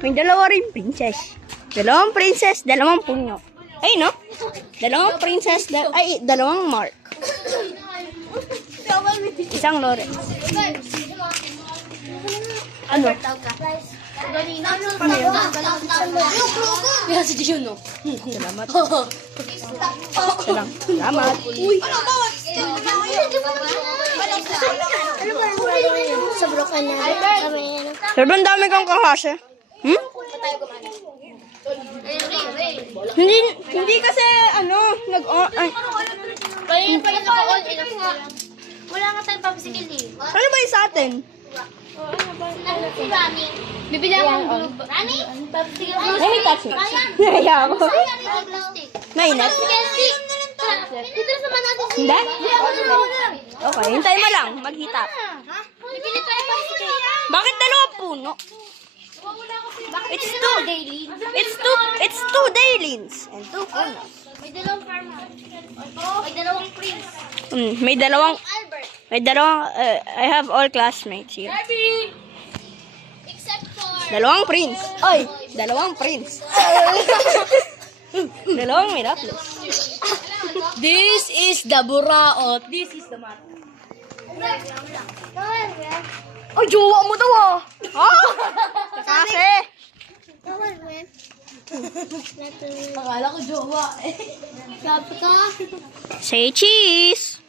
May dalawa rin princess. Dalawang princess, dalawang puno. Ay, no? Dalawang princess, dalawang mark. Isang Lawrence. Ano? Kaya si Diyon, no? Salamat. Salamat. Sa brokan na. Sir, ang dami kang kahase. Hmm? Hindi kasi, Wala nga tayong papasigil eh. ano ba yung sa atin? Si Rani. Bibili akong blue. Rani? Papasigil mo. Let me touch it. Naya ako. Mainit? Dito naman natin si... Hindi? Wala. Okay, hintay mo lang. Maghita. Bibili tayo papasigil. Bakit dalawang puno? It's two daylins and two puno. May dalawang farmhouse. May dalawang prince. May dalawang, I have all classmates here. Except for... Dalawang prince. Oy, dalawang prince. Dalawang Miraculous. This is the buraot. This is the mat. Oh, jowa mo daw ah. Oh, kasi. Akala ko jowa. Sabi ka? Say cheese.